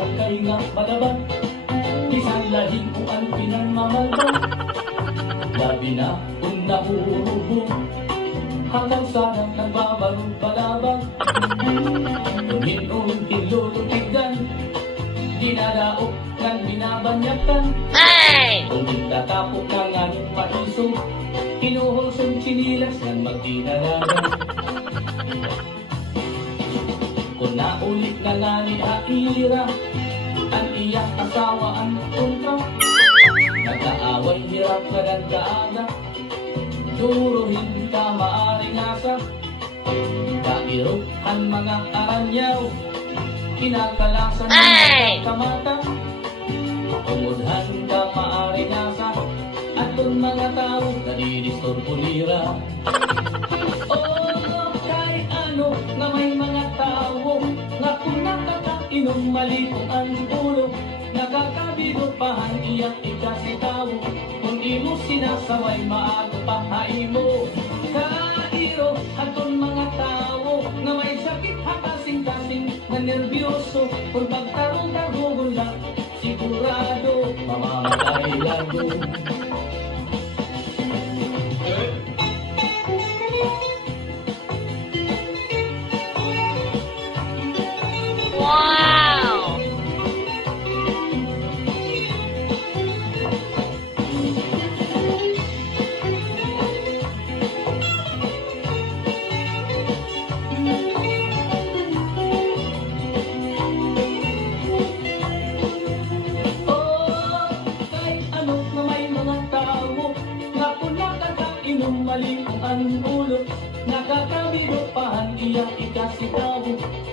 sakay nga malaban, bisan lahing kung ang pinanmamalban. Labi na kung nahuhubog, hanggang sarang nagbabarong palabang. Unhin-unhin lulutigan, dinadaok ng binabanyakan. Kung tatapok na nga yung paiso, hinuhulsong chinilas ng magdinalagan. Kung naulit na nga ni Aira, ang iyak asawa ang punta. Nagkaaway hirap na nagkaaga, duruhin ka maaring asa. Kairo ang mga aranyaw, kinakalasan ng kamata. Umudhan ka maaring asa, at kung mga tao nadidistor pulira. Oh, kahit ano na may mga tao, nga kung nakakainom mali kung ang ulo, nakakabigot pa ang iyak ikasi tao. Kung imo sinasaway maato pa haimo. Kairo atong mga tao na may sakit hakasing-kasing na nervyoso. Kung pagtarong-tarong lang, sigurado mamamatay lago. Mali kung ang ulo, nakakabigo pa ang iyang ikasitaw.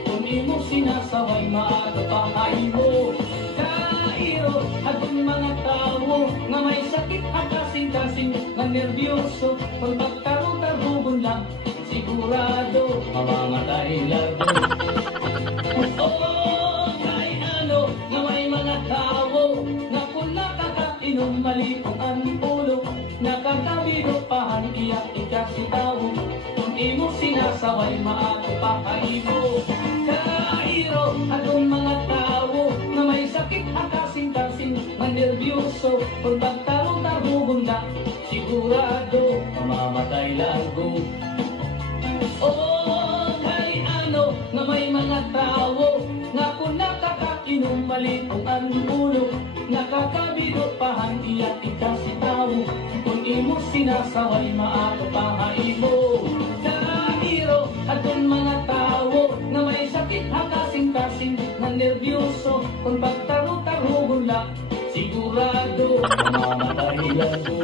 Kung imo sinasaway maaga pa mo. Kairo atong mga tao nga may sakit hakasing-kasing na nervyoso. Kung pagtarong-tarong lang, sigurado mamamatay lago. Oh, kahit ano nga may mga tao nga kung nakakainom mali kung ang ulo, nakakabigo pa ang iyak ikasitaw. Kung imo sinasaway maato pa kaimo. Kairo atong mga tao na may sakit hakasing-kasing na nervyoso. Kung pagtarong-tarong na, sigurado mamamatay lago. Oh, kahit ano na may mga tao nga kung nakakainom mali kung ang ulo, nakakabigo pa ang iyak ikasitaw. Kung imo sinasaway maato pa haimo. Kairo atong mga tao na may sakit hakasing-kasing na nervyoso. Kung pagtaro-tarong lang, sigurado mamamatay lago.